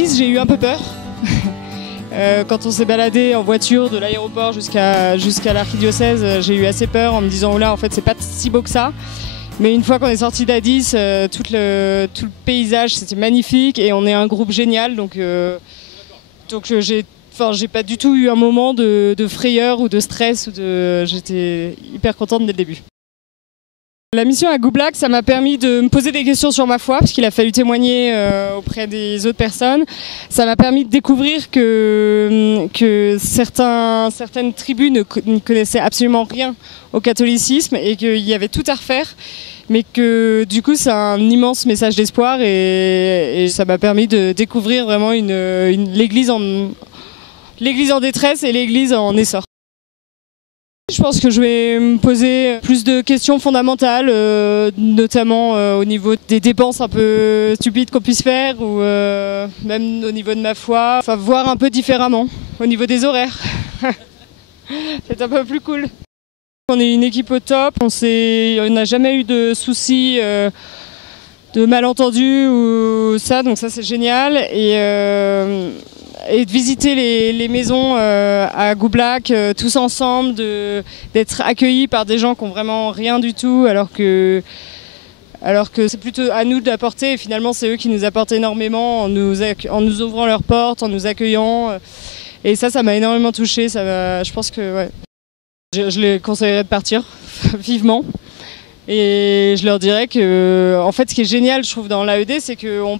Addis, j'ai eu un peu peur. Quand on s'est baladé en voiture de l'aéroport jusqu'à l'archidiocèse, j'ai eu assez peur en me disant oh là, en fait, c'est pas si beau que ça. Mais une fois qu'on est sorti d'Addis, tout le paysage, c'était magnifique et on est un groupe génial. Donc j'ai pas du tout eu un moment de frayeur ou de stress. J'étais hyper contente dès le début. La mission à Goublak, ça m'a permis de me poser des questions sur ma foi, parce qu'il a fallu témoigner auprès des autres personnes. Ça m'a permis de découvrir que certaines tribus ne connaissaient absolument rien au catholicisme et qu'il y avait tout à refaire, mais que du coup c'est un immense message d'espoir et ça m'a permis de découvrir vraiment l'église en détresse et l'église en essor. Je pense que je vais me poser plus de questions fondamentales, notamment au niveau des dépenses un peu stupides qu'on puisse faire ou même au niveau de ma foi. Enfin, voir un peu différemment au niveau des horaires. C'est un peu plus cool. On est une équipe au top, on n'a jamais eu de soucis de malentendus ou ça, donc ça c'est génial. Et de visiter les maisons à Goublak tous ensemble, d'être accueillis par des gens qui n'ont vraiment rien du tout, alors que c'est plutôt à nous d'apporter. Et finalement, c'est eux qui nous apportent énormément en nous ouvrant leurs portes, en nous accueillant. Et ça m'a énormément touchée. Je pense que ouais. Je les conseillerais de partir vivement. Et je leur dirais que, en fait, ce qui est génial, je trouve, dans l'AED, c'est qu'on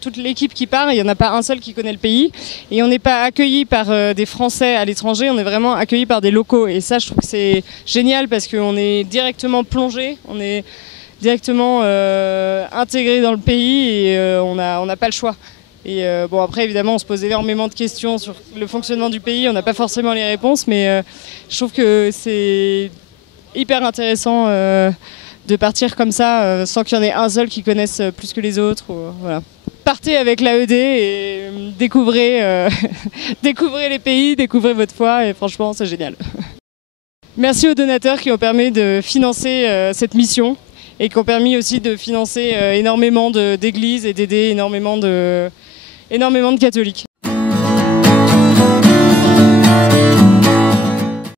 toute l'équipe qui part, il n'y en a pas un seul qui connaît le pays. Et on n'est pas accueilli par des Français à l'étranger, on est vraiment accueilli par des locaux. Et ça, je trouve que c'est génial parce qu'on est directement plongé, on est directement intégré dans le pays et on n'a pas le choix. Et bon, après, évidemment, on se pose énormément de questions sur le fonctionnement du pays, on n'a pas forcément les réponses, mais je trouve que c'est hyper intéressant de partir comme ça sans qu'il y en ait un seul qui connaisse plus que les autres. Voilà. Partez avec l'AED et découvrez les pays, découvrez votre foi et franchement c'est génial. Merci aux donateurs qui ont permis de financer cette mission et qui ont permis aussi de financer énormément d'églises et d'aider énormément de catholiques.